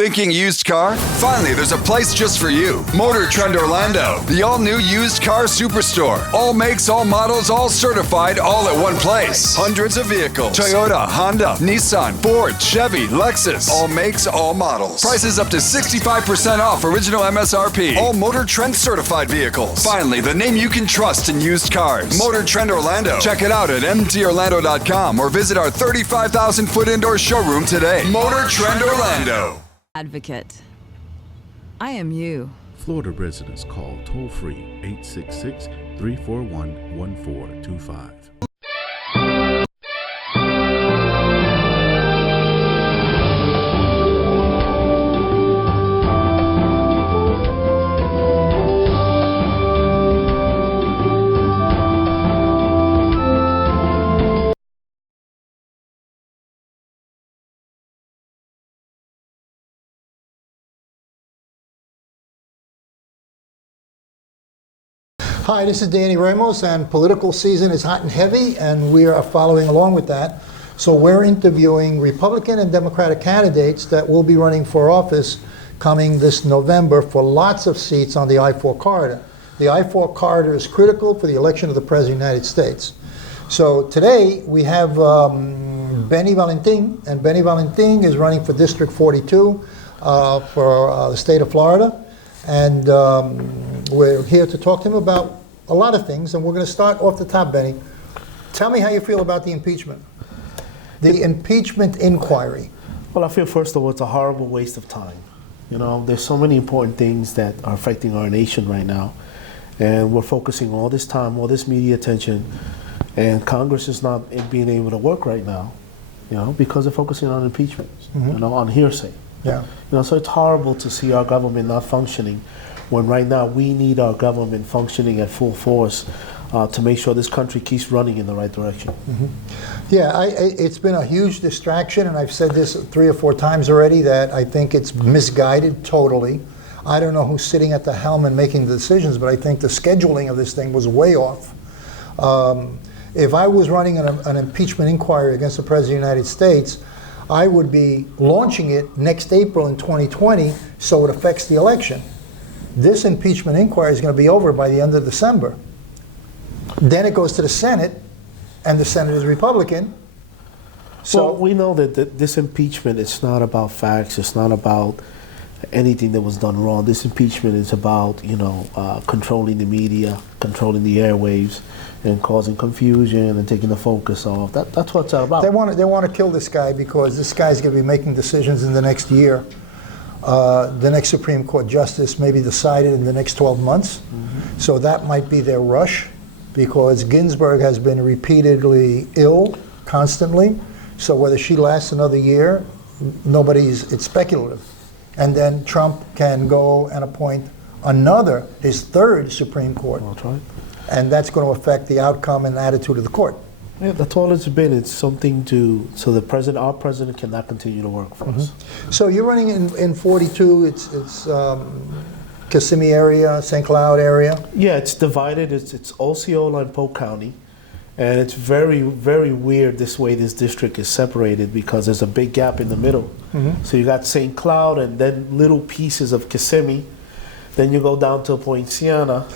Thinking used car? Finally, there's a place just for you. Motor Trend Orlando, the all-new used car superstore. All makes, all models, all certified, all at one place. Hundreds of vehicles. Toyota, Honda, Nissan, Ford, Chevy, Lexus. All makes, all models. Prices up to 65% off original MSRP. All Motor Trend certified vehicles. Finally, the name you can trust in used cars. Motor Trend Orlando. Check it out at mtorlando.com or visit our 35,000-foot indoor showroom today. Motor Trend Orlando. Advocate. I am you. Florida residents call toll-free 866-341-1425. Hi, this is Danny Ramos, and political season is hot and heavy, and we are following along with that. So we're interviewing Republican and Democratic candidates that will be running for office coming this November for lots of seats on the I-4 corridor. The I-4 corridor is critical for the election of the President of the United States. So today we have Benny Valentin, and Benny Valentin is running for District 42 for the state of Florida. And we're here to talk to him about a lot of things, and we're going to start off the top, Benny. Tell me how you feel about the impeachment. The impeachment inquiry. Well, I feel, first of all, it's a horrible waste of time. You know, there's so many important things that are affecting our nation right now, and we're focusing all this time, all this media attention, and Congress is not being able to work right now, you know, because they're focusing on impeachment, you know, on hearsay. Yeah. You know, so it's horrible to see our government not functioning when right now we need our government functioning at full force to make sure this country keeps running in the right direction. Yeah, it's been a huge distraction, and I've said this 3 or 4 times already, that I think it's misguided totally. I don't know who's sitting at the helm and making the decisions, but I think the scheduling of this thing was way off. If I was running an impeachment inquiry against the President of the United States, I would be launching it next April in 2020, so it affects the election. This impeachment inquiry is going to be over by the end of December. Then it goes to the Senate, and the Senate is Republican. So well, we know that this impeachment, it's not about facts, it's not about anything that was done wrong. This impeachment is about, you know, controlling the media, controlling the airwaves, and causing confusion and taking the focus off. That's what it's all about. They want to kill this guy because this guy's going to be making decisions in the next year. The next Supreme Court justice may be decided in the next 12 months. So that might be their rush, because Ginsburg has been repeatedly ill constantly. So whether she lasts another year, it's speculative. And then Trump can go and appoint his 3rd Supreme Court. That's right. And that's going to affect the outcome and attitude of the court. Yeah, that's all it's been. It's something so the president, our president, cannot continue to work for us. So you're running in 42. It's Kissimmee area, St. Cloud area. Yeah, it's divided. It's Osceola and Polk County, and it's very, very weird this way this district is separated, because there's a big gap in the middle. So you got St. Cloud and then little pieces of Kissimmee. Then you go down to Poinciana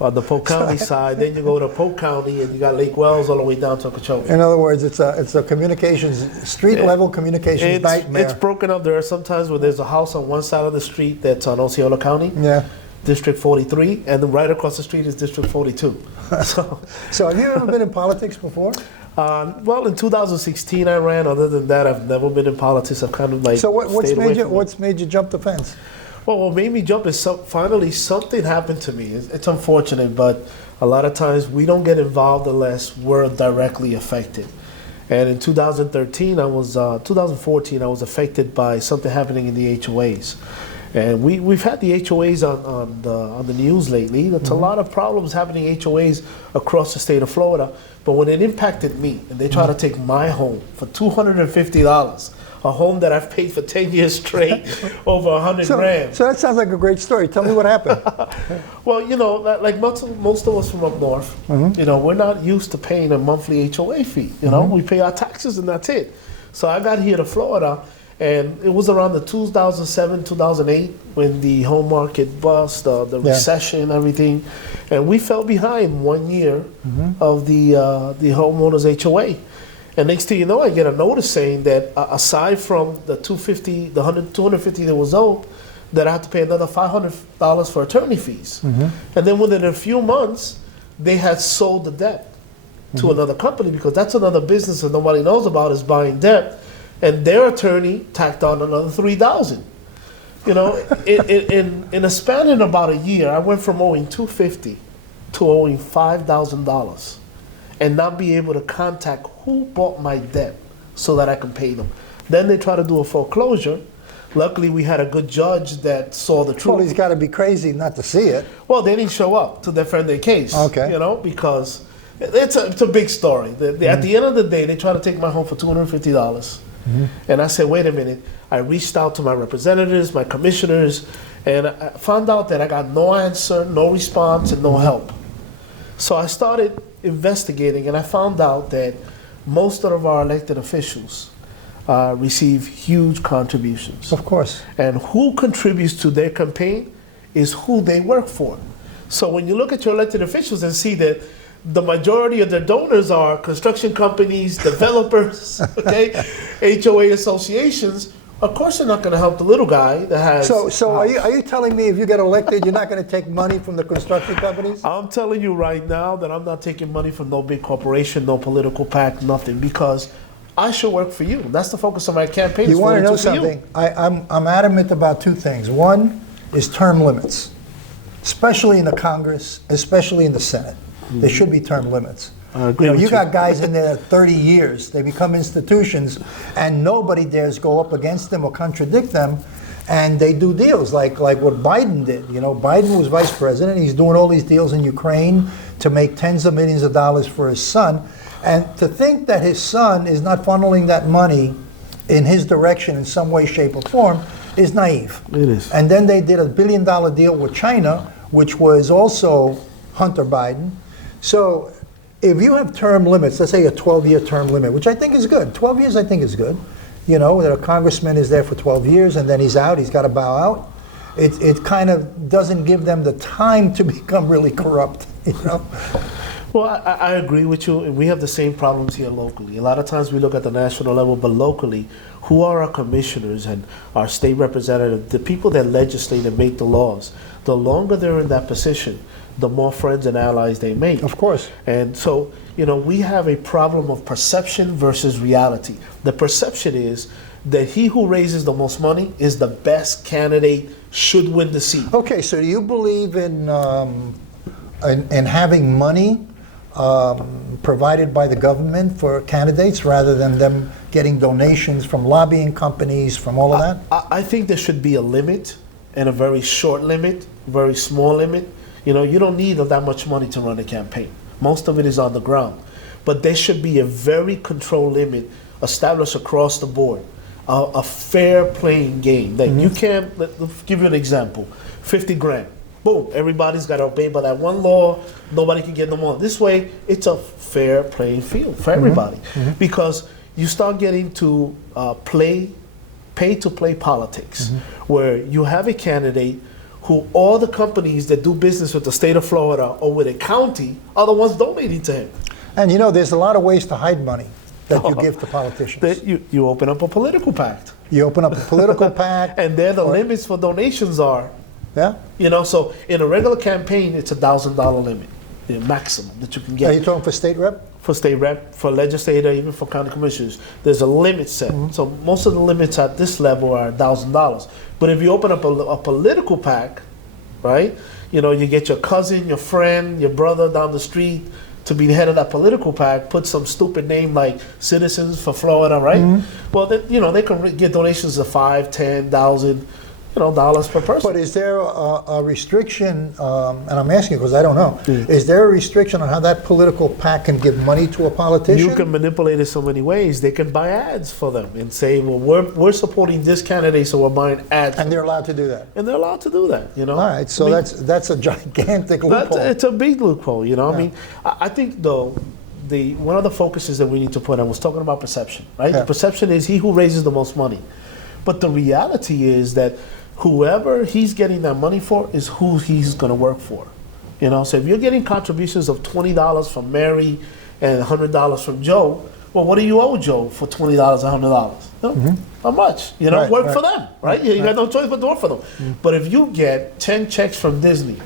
on the Polk County side. Then you go to Polk County, and you got Lake Wells all the way down to Okeechobee. In other words, it's a communications, street-level communications nightmare. It's broken up. There are some times where there's a house on one side of the street that's on Osceola County, District 43, and then right across the street is District 42. So have you ever been in politics before? Well, in 2016 I ran. Other than that, I've never been in politics. I've kind of like what's made you jump the fence? Well, what made me jump is finally something happened to me. It's unfortunate, but a lot of times we don't get involved unless we're directly affected. And in 2014, I was affected by something happening in the HOAs. And we've had the HOAs on the news lately. There's a lot of problems happening in HOAs across the state of Florida. But when it impacted me, and they tried to take my home for $250, a home that I've paid for 10 years straight, over 100 grand. So that sounds like a great story. Tell me what happened. Well, you know, like most of us from up north, you know, we're not used to paying a monthly HOA fee. You know, we pay our taxes and that's it. So I got here to Florida, And it was around the 2007, 2008 when the home market bust, the recession, everything. And we fell behind 1 year of the homeowners HOA. And next thing you know, I get a notice saying that aside from the 250, the 250 that was owed, that I had to pay another $500 for attorney fees. And then within a few months, they had sold the debt to another company, because that's another business that nobody knows about, is buying debt. And their attorney tacked on another $3,000. You know, in a span of about a year, I went from owing $250 to owing $5,000, and not be able to contact who bought my debt so that I can pay them. Then they try to do a foreclosure. Luckily, we had a good judge that saw the truth. Well, he's got to be crazy not to see it. Well, they didn't show up to defend their case. Okay. You know, because it's a big story. At the end of the day, they tried to take my home for $250. And I said, wait a minute. I reached out to my representatives, my commissioners, and I found out that I got no answer, no response, and no help. So I started investigating, and I found out that most of our elected officials receive huge contributions. Of course. And who contributes to their campaign is who they work for. So when you look at your elected officials and see that the majority of their donors are construction companies, developers, okay, HOA associations, of course they're not going to help the little guy that has... So are you telling me if you get elected, you're not going to take money from the construction companies? I'm telling you right now that I'm not taking money from no big corporation, no political PAC, nothing, because I should work for you. That's the focus of my campaign. You want to know something? I'm adamant about two things. One is term limits, especially in the Congress, especially in the Senate. There should be term limits. You got guys in there 30 years. They become institutions, and nobody dares go up against them or contradict them. And they do deals like what Biden did. You know, Biden was vice president. He's doing all these deals in Ukraine to make tens of millions of dollars for his son. And to think that his son is not funneling that money in his direction in some way, shape, or form is naive. It is. And then they did a $1 billion deal with China, which was also Hunter Biden. So if you have term limits, let's say a 12-year term limit, which I think is good. 12 years I think is good. You know, that a congressman is there for 12 years and then he's out, he's got to bow out. It kind of doesn't give them the time to become really corrupt, you know? Well, I agree with you, and we have the same problems here locally. A lot of times we look at the national level, but locally, who are our commissioners and our state representatives, the people that legislate and make the laws? The longer they're in that position, the more friends and allies they make. Of course. And so, you know, we have a problem of perception versus reality. The perception is that he who raises the most money is the best candidate, should win the seat. Okay, so do you believe in having money provided by the government for candidates rather than them getting donations from lobbying companies, from all of that? I think there should be a limit, and a very short limit, very small limit. You know, you don't need that much money to run a campaign. Most of it is on the ground. But there should be a very controlled limit established across the board, a fair playing game. That you can't, let's give you an example, 50 grand. Boom, everybody's got to obey by that one law. Nobody can get no more. This way, it's a fair playing field for everybody. Because you start getting to pay-to-play politics, where you have a candidate who all the companies that do business with the state of Florida or with a county are the ones donating to him. And you know, there's a lot of ways to hide money that you give to politicians. You open up a political pact. You open up a political pact. And there the limits for donations are. Yeah. You know, so in a regular campaign, it's $1,000 limit, the maximum that you can get. Are you talking for state rep? For state rep, for legislator, even for county commissioners, there's a limit set. So most of the limits at this level are $1,000. But if you open up a political PAC, right? You know, you get your cousin, your friend, your brother down the street to be the head of that political PAC, put some stupid name like Citizens for Florida, right? Well, then, you know, they can get donations of $5,000, $10,000, dollars per person. But is there a restriction, and I'm asking because I don't know, is there a restriction on how that political PAC can give money to a politician? You can manipulate it so many ways. They can buy ads for them and say, well, we're supporting this candidate, so we're buying ads. And they're allowed to do that? And they're allowed to do that, you know? All right, so I mean, that's a gigantic loophole. It's a big loophole, you know? I mean, I think, though, one of the focuses that we need to put, I was talking about perception, right? The perception is he who raises the most money. But the reality is that whoever he's getting that money for is who he's going to work for. You know, so if you're getting contributions of $20 from Mary and $100 from Joe, well, what do you owe Joe for $20, $100? You know, how much? You know, work for them, right? You got no choice but to work for them. But if you get 10 checks from Disney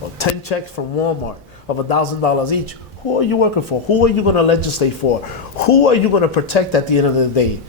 or 10 checks from Walmart of $1,000 each, who are you working for? Who are you going to legislate for? Who are you going to protect at the end of the day?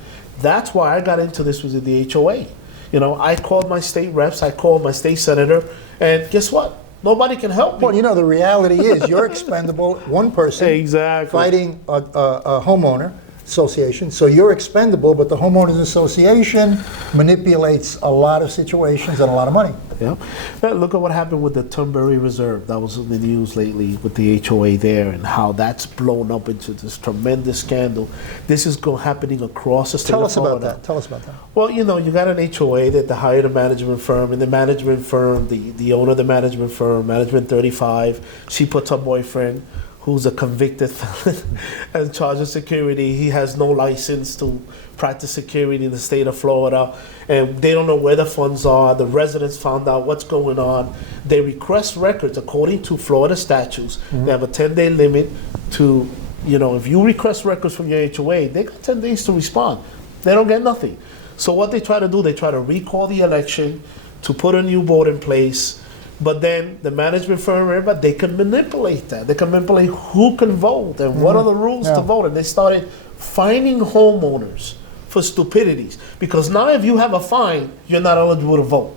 That's why I got into this with the HOA. You know, I called my state reps, I called my state senator, and guess what? Nobody can help me. Well, you know, the reality is you're expendable, one person fighting a homeowner association. So you're expendable, but the homeowners association manipulates a lot of situations and a lot of money. Yeah. Now, look at what happened with the Turnberry Reserve. That was in the news lately with the HOA there and how that's blown up into this tremendous scandal. This is happening across the state of Florida. Tell us about that. Well, you know, you got an HOA that they hired a management firm, and the management firm, the owner of the management firm, Management 35, she puts her boyfriend, who's a convicted felon and charged of security. He has no license to practice security in the state of Florida, and they don't know where the funds are. The residents found out what's going on. They request records according to Florida statutes. They have a 10-day limit to, you know, if you request records from your HOA, they got 10 days to respond. They don't get nothing. So what they try to do, they try to recall the election to put a new board in place. But then the management firm, everybody, they can manipulate that. They can manipulate who can vote and what are the rules to vote. And they started fining homeowners for stupidities. Because now if you have a fine, you're not eligible to vote.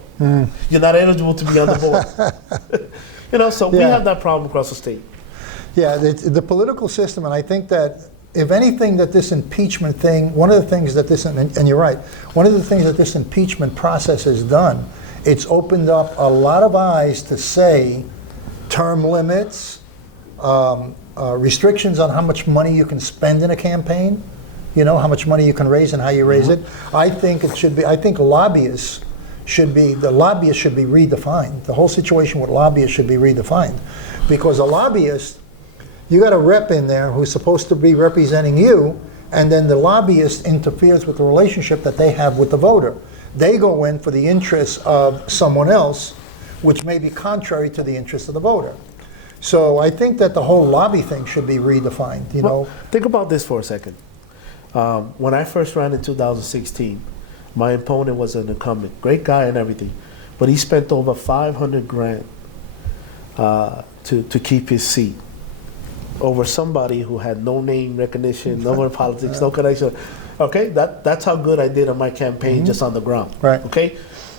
You're not eligible to be on the board. You know, so we have that problem across the state. Yeah, the political system, and I think that if anything that this impeachment thing, one of the things that this, and you're right, one of the things that this impeachment process has done, it's opened up a lot of eyes to say term limits, restrictions on how much money you can spend in a campaign, you know, how much money you can raise and how you raise it. I think it should be, I think lobbyists should be, the lobbyists should be redefined. The whole situation with lobbyists should be redefined. Because a lobbyist, you got a rep in there who's supposed to be representing you, and then the lobbyist interferes with the relationship that they have with the voter. They go in for the interests of someone else, which may be contrary to the interests of the voter. So I think that the whole lobby thing should be redefined, you know. Think about this for a second. When I first ran in 2016, my opponent was an incumbent, great guy and everything, but he spent over $500,000 to keep his seat over somebody who had no name recognition, no politics, no connection. Okay, that's how good I did on my campaign just on the ground. Right. Okay,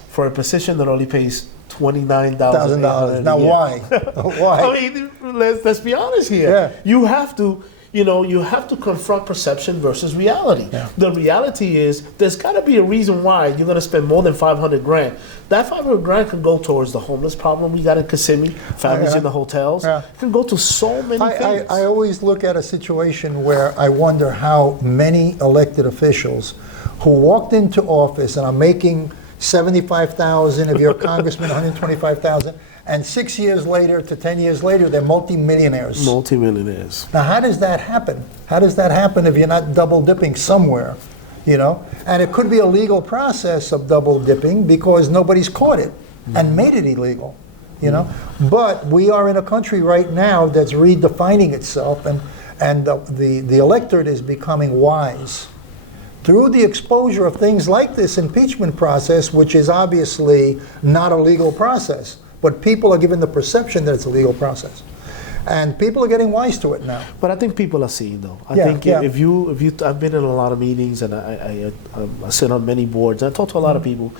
for a position that only pays $29,000. Now why? Why? I mean, let's be honest here. Yeah. You have to, you know, you have to confront perception versus reality. Yeah. The reality is there's got to be a reason why you're going to spend more than $500,000. That $500,000 can go towards the homeless problem we got in Kissimmee, families in the hotels. It can go to so many things. I always look at a situation where I wonder how many elected officials who walked into office and are making $75,000, if you're a congressman, $125,000, and 6 years later to 10 years later, they're multimillionaires. Multimillionaires. Now, how does that happen? How does that happen if you're not double dipping somewhere? You know, and it could be a legal process of double dipping because nobody's caught it and made it illegal. You know, but we are in a country right now that's redefining itself, and the electorate is becoming wise through the exposure of things like this impeachment process, which is obviously not a legal process, but people are given the perception that it's a legal process. And people are getting wise to it now. But I think people are seeing, though. I think if you, I've been in a lot of meetings, and I sit on many boards, and I talk to a lot of people,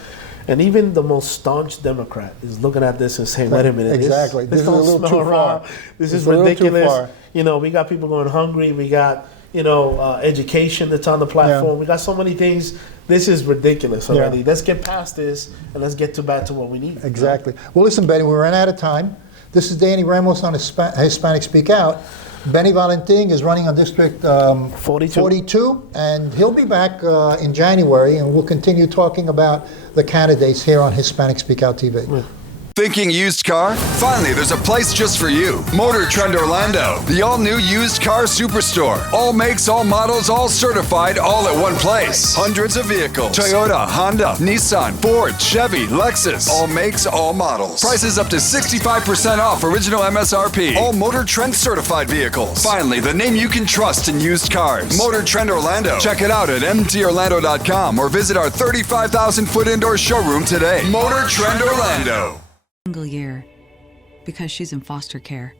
and even the most staunch Democrat is looking at this and saying, wait a minute, exactly. This is a little too far. This is ridiculous. You know, we got people going hungry. We got, you know, education that's on the platform. We got so many things. This is ridiculous already. Let's get past this and let's get back to what we need. Exactly. Well, listen, Benny, we ran out of time. This is Danny Ramos on Hispanic Speak Out. Benny Valentin is running on District 42, and he'll be back in January, and we'll continue talking about the candidates here on Hispanic Speak Out TV. Thinking used car? Finally, there's a place just for you. Motor Trend Orlando, the all-new used car superstore. All makes, all models, all certified, all at one place. Hundreds of vehicles. Toyota, Honda, Nissan, Ford, Chevy, Lexus. All makes, all models. Prices up to 65% off original MSRP. All Motor Trend certified vehicles. Finally, the name you can trust in used cars. Motor Trend Orlando. Check it out at mtorlando.com or visit our 35,000-foot indoor showroom today. Motor Trend Orlando. Single year because she's in foster care,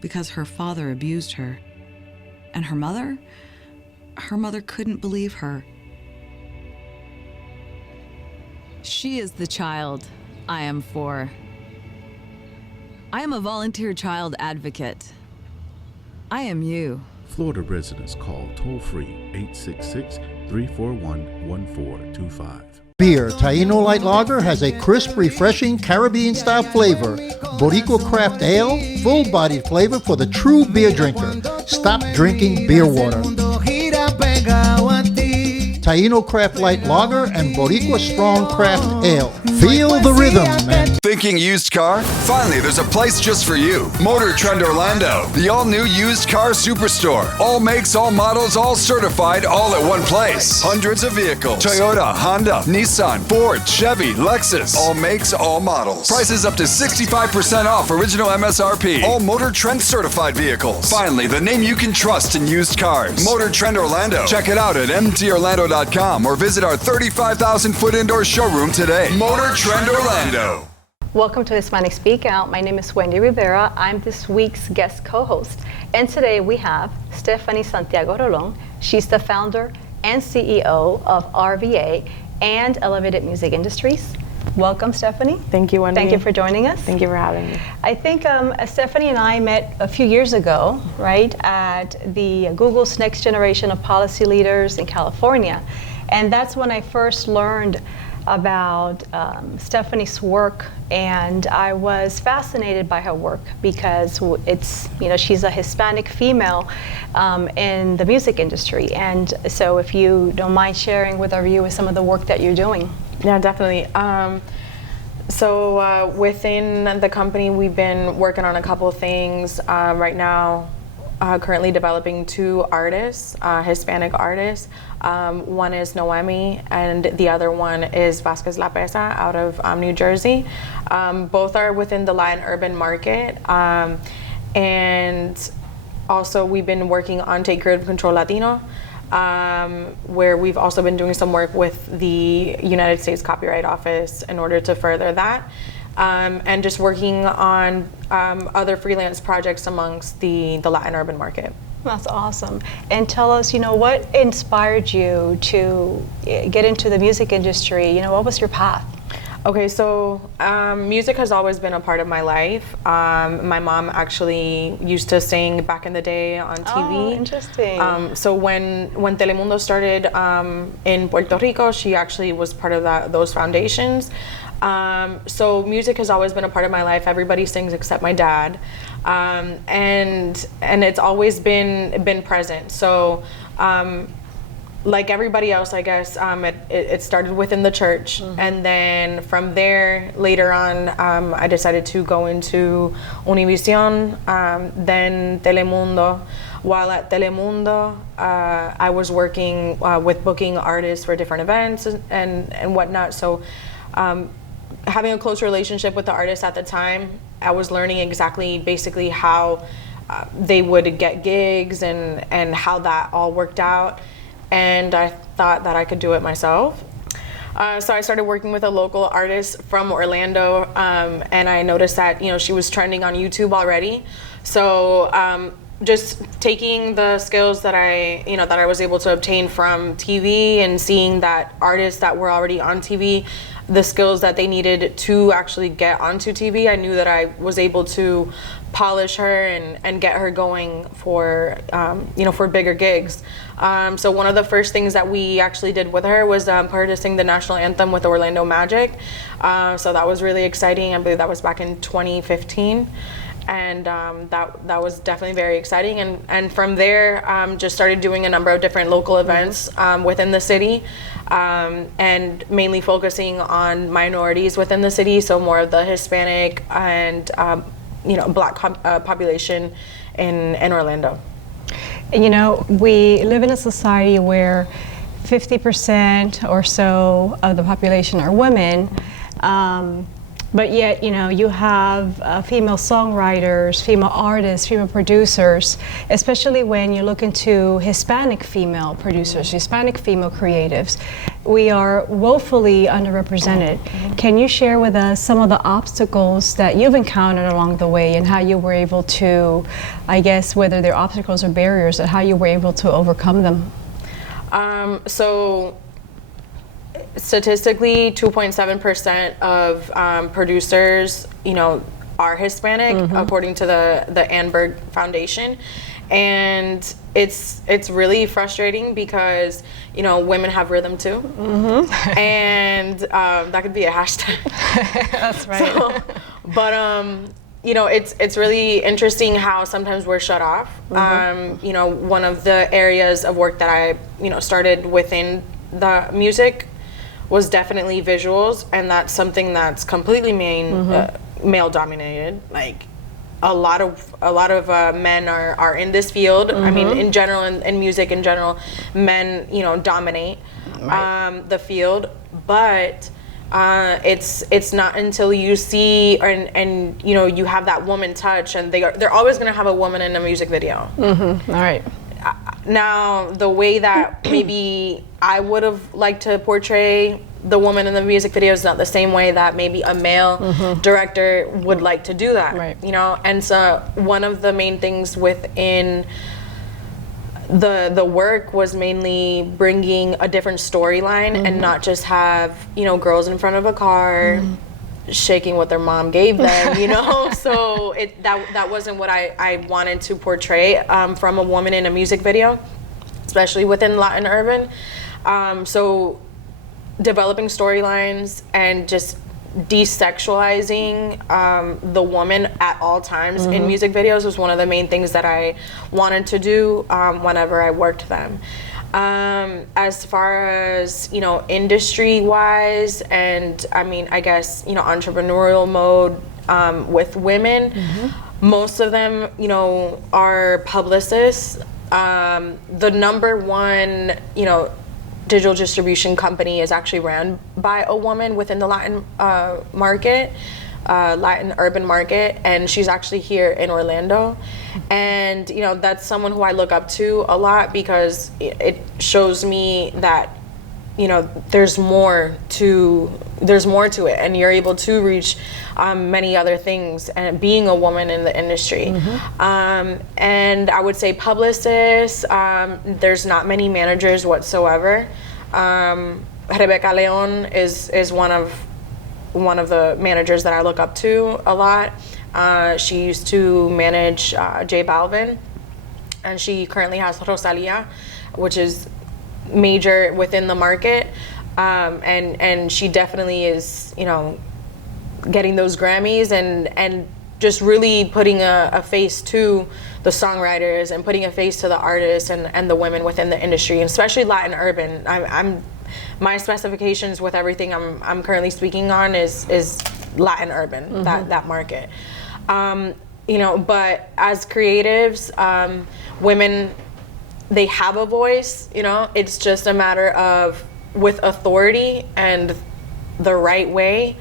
because her father abused her, and her mother couldn't believe her. She is the child I am for. I am a volunteer child advocate. I am you. Florida residents call toll-free 866-341-1425. Beer Taino Light Lager has a crisp, refreshing Caribbean-style flavor. Boricua Craft Ale, full-bodied flavor for the true beer drinker. Stop drinking beer water. Taino Craft Light Lager and Boricua Strong Craft Ale. Feel the rhythm and Thinking used car? Finally, there's a place just for you. Motor Trend Orlando, the all-new used car superstore. All makes, all models, all certified, all at one place. Hundreds of vehicles. Toyota, Honda, Nissan, Ford, Chevy, Lexus. All makes, all models. Prices up to 65% off original MSRP. All Motor Trend certified vehicles. Finally, the name you can trust in used cars. Motor Trend Orlando. Check it out at mtorlando.com or visit our 35,000-foot indoor showroom today. Motor Trend Orlando. Welcome to Hispanic Speak Out. My name is Wendy Rivera. I'm this week's guest co-host. And today we have Stephanie Santiago Rolon. She's the founder and CEO of RVA and Elevated Music Industries. Welcome, Stephanie. Thank you, Wendy. Thank you for joining us. Thank you for having me. I think Stephanie and I met a few years ago, right, at the Google's Next Generation of Policy Leaders in California. And that's when I first learned about Stephanie's work, and I was fascinated by her work because it's, she's a Hispanic female in the music industry. And so if you don't mind sharing with our viewers some of the work that you're doing. Yeah, definitely. So within the company, we've been working on a couple of things right now. Currently developing two artists, Hispanic artists. One is Noemi, and the other one is Vasquez La Pesa out of New Jersey. Both are within the Latin urban market. And also we've been working on Take Creative Control Latino, where we've also been doing some work with the United States Copyright Office in order to further that. And just working on other freelance projects amongst the Latin urban market. That's awesome. And tell us, what inspired you to get into the music industry? What was your path? Okay, so music has always been a part of my life. My mom actually used to sing back in the day on TV. Oh, interesting. So when Telemundo started in Puerto Rico, she actually was part of those foundations. So music has always been a part of my life. Everybody sings except my dad, and it's always been present. So like everybody else, I guess, it started within the church, and then from there later on, I decided to go into Univision, then Telemundo. While at Telemundo, I was working with booking artists for different events and whatnot. So. Having a close relationship with the artists at the time, I was learning basically how they would get gigs and how that all worked out. And I thought that I could do it myself. So I started working with a local artist from Orlando, and I noticed that she was trending on YouTube already. So just taking the skills that I was able to obtain from TV and seeing that artists that were already on TV, the skills that they needed to actually get onto TV, I knew that I was able to polish her and get her going for for bigger gigs. So one of the first things that we actually did with her was her to sing the national anthem with Orlando Magic. So that was really exciting. I believe that was back in 2015. and that was definitely very exciting. And from there, just started doing a number of different local events within the city, and mainly focusing on minorities within the city, so more of the Hispanic and Black population in Orlando. You know, we live in a society where 50% or so of the population are women. But yet, you have female songwriters, female artists, female producers, especially when you look into Hispanic female producers, Hispanic female creatives. We are woefully underrepresented. Can you share with us some of the obstacles that you've encountered along the way and how you were able to, I guess, whether they're obstacles or barriers, and how you were able to overcome them? So statistically, 2.7% of producers, are Hispanic, according to the Annberg Foundation, and it's really frustrating because women have rhythm too, and that could be a hashtag. That's right. But it's really interesting how sometimes we're shut off. One of the areas of work that I started within the music was definitely visuals, and that's something that's completely male dominated. Like a lot of men are in this field. I mean, in general, in music in general, men dominate the field, but it's not until you see and you have that woman touch, and they're always going to have a woman in a music video. All right. Now, the way that maybe I would have liked to portray the woman in the music video is not the same way that maybe a male director would like to do that. Right. And so one of the main things within the work was mainly bringing a different storyline and not just have girls in front of a car shaking what their mom gave them, so that wasn't what I wanted to portray from a woman in a music video, especially within Latin urban. So developing storylines and just desexualizing the woman at all times in music videos was one of the main things that I wanted to do whenever I worked them. As far as industry wise, and I guess entrepreneurial mode with women, most of them are publicists. The number one digital distribution company is actually ran by a woman within the Latin market, Latin urban market, and she's actually here in Orlando. And that's someone who I look up to a lot because it shows me that there's more to it, and you're able to reach many other things, and being a woman in the industry. And I would say publicists, there's not many managers whatsoever. Rebecca Leon is one of the managers that I look up to a lot. She used to manage J Balvin, and she currently has Rosalia, which is major within the market, and she definitely is getting those Grammys and just really putting a face to the songwriters and putting a face to the artists and the women within the industry, and especially Latin urban. My specifications with everything I'm currently speaking on is Latin urban, that market. But as creatives, women, they have a voice. It's just a matter of, with authority and the right way,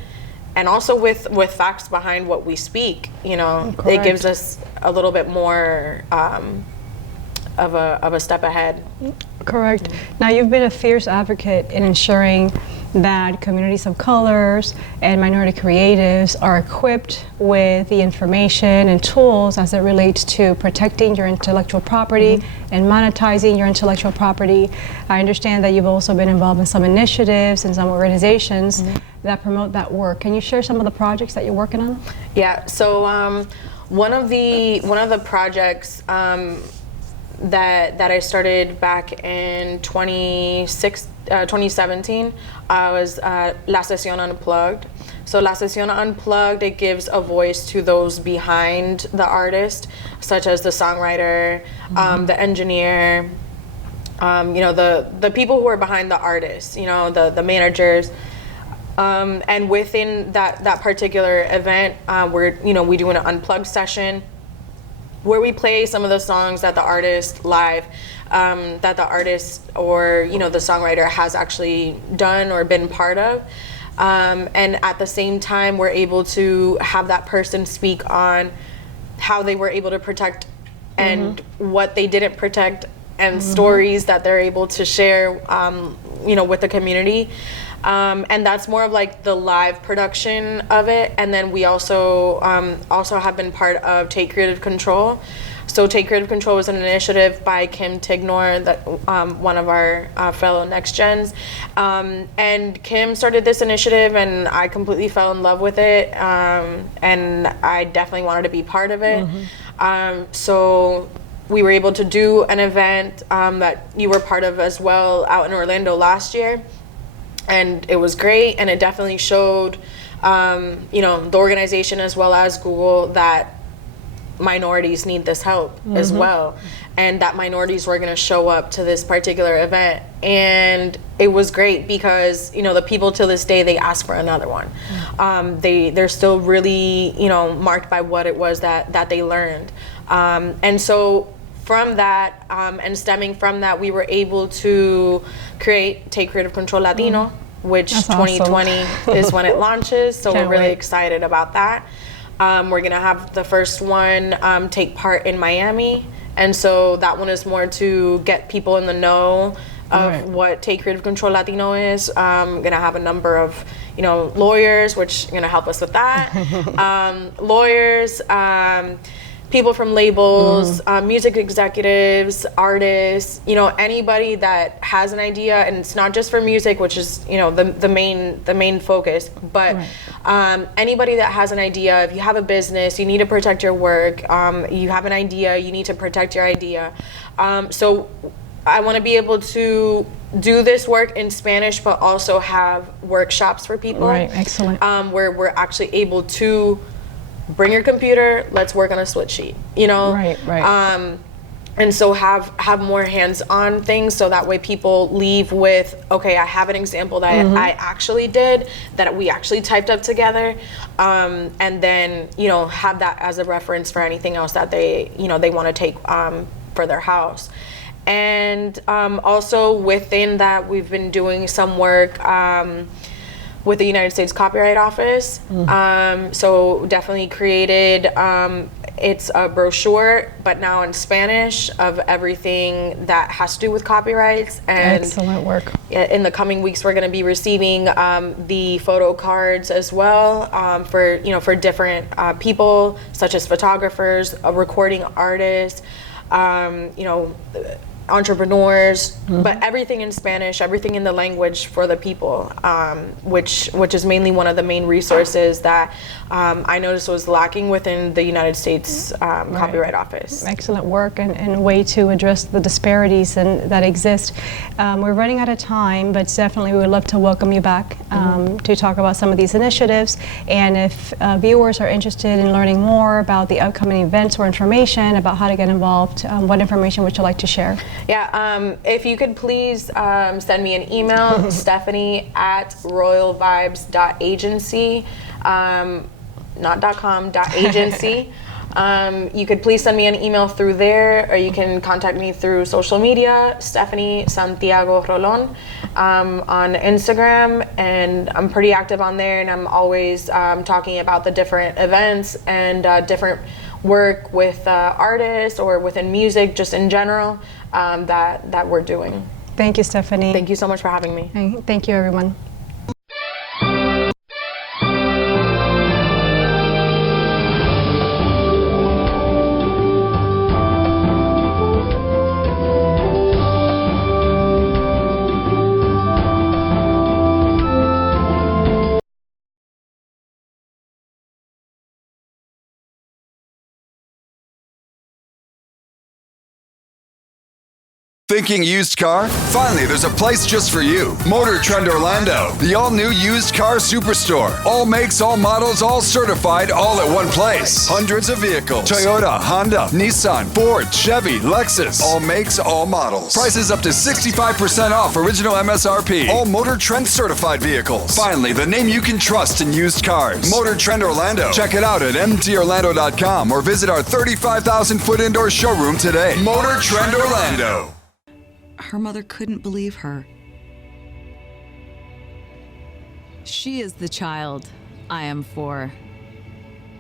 and also with facts behind what we speak. It gives us a little bit more of a step ahead. Correct. Now, you've been a fierce advocate in ensuring that communities of colors and minority creatives are equipped with the information and tools as it relates to protecting your intellectual property and monetizing your intellectual property. I understand that you've also been involved in some initiatives and some organizations that promote that work. Can you share some of the projects that you're working on? Yeah. So one of the projects that I started back in 2017 was La Sesión Unplugged. So La Sesión Unplugged, it gives a voice to those behind the artist, such as the songwriter, the engineer, the people who are behind the artist, the managers. And within that particular event, we do an unplugged session where we play some of the songs that the artist live, that the artist or the songwriter has actually done or been part of. And at the same time, we're able to have that person speak on how they were able to protect and what they didn't protect, and stories that they're able to share, with the community. And that's more of like the live production of it. And then we also have been part of Take Creative Control. So Take Creative Control was an initiative by Kim Tignor, that one of our fellow Next Gens. And Kim started this initiative, and I completely fell in love with it. And I definitely wanted to be part of it. So we were able to do an event that you were part of as well out in Orlando last year. And it was great, and it definitely showed, the organization as well as Google that minorities need this help as well, and that minorities were going to show up to this particular event. And it was great because the people to this day, they ask for another one. They're still really marked by what it was that they learned, and so from that, and stemming from that, we were able to create Take Creative Control Latino, which That's 2020 is when it launches. So Can't we're really wait. excited about that. We're gonna have the first one take part in Miami, and so that one is more to get people in the know of Right. what Take Creative Control Latino is. Gonna have a number of lawyers, which are gonna help us with that. Lawyers. People from labels, music executives, artists, anybody that has an idea, and it's not just for music, which is the main focus, but anybody that has an idea. If you have a business, you need to protect your work. You have an idea, you need to protect your idea. So I want to be able to do this work in Spanish, but also have workshops for people. Right, excellent. Where we're actually able to bring your computer, let's work on a split sheet, Right. and so have more hands-on things, so that way people leave with, okay, I have an example that I actually did, that we actually typed up together, and then have that as a reference for anything else that they want to take for their house. And also within that, we've been doing some work with the United States Copyright Office. So definitely created, it's a brochure, but now in Spanish, of everything that has to do with copyrights. And Excellent work. in the coming weeks, we're going to be receiving the photo cards as well, for different people, such as photographers, recording artists, entrepreneurs, but everything in Spanish, everything in the language for the people, which is mainly one of the main resources that I noticed was lacking within the United States Copyright Office. Excellent work, and a way to address the disparities that exist. We're running out of time, but definitely we would love to welcome you back to talk about some of these initiatives. And if viewers are interested in learning more about the upcoming events or information about how to get involved, what information would you like to share? Yeah, if you could please send me an email, Stephanie@royalvibes.agency, not .com, .agency. You could please send me an email through there, or you can contact me through social media, Stephanie Santiago Rolon, on Instagram, and I'm pretty active on there, and I'm always talking about the different events and different work with artists or within music, just in general, that we're doing. Thank you, Stephanie. Thank you so much for having me. Thank you, everyone. Thinking used car? Finally, there's a place just for you. Motor Trend Orlando, the all-new used car superstore. All makes, all models, all certified, all at one place. Hundreds of vehicles. Toyota, Honda, Nissan, Ford, Chevy, Lexus. All makes, all models. Prices up to 65% off original MSRP. All Motor Trend certified vehicles. Finally, the name you can trust in used cars. Motor Trend Orlando. Check it out at mtorlando.com or visit our 35,000-foot indoor showroom today. Motor Trend Orlando. Her mother couldn't believe her. She is the child I am for.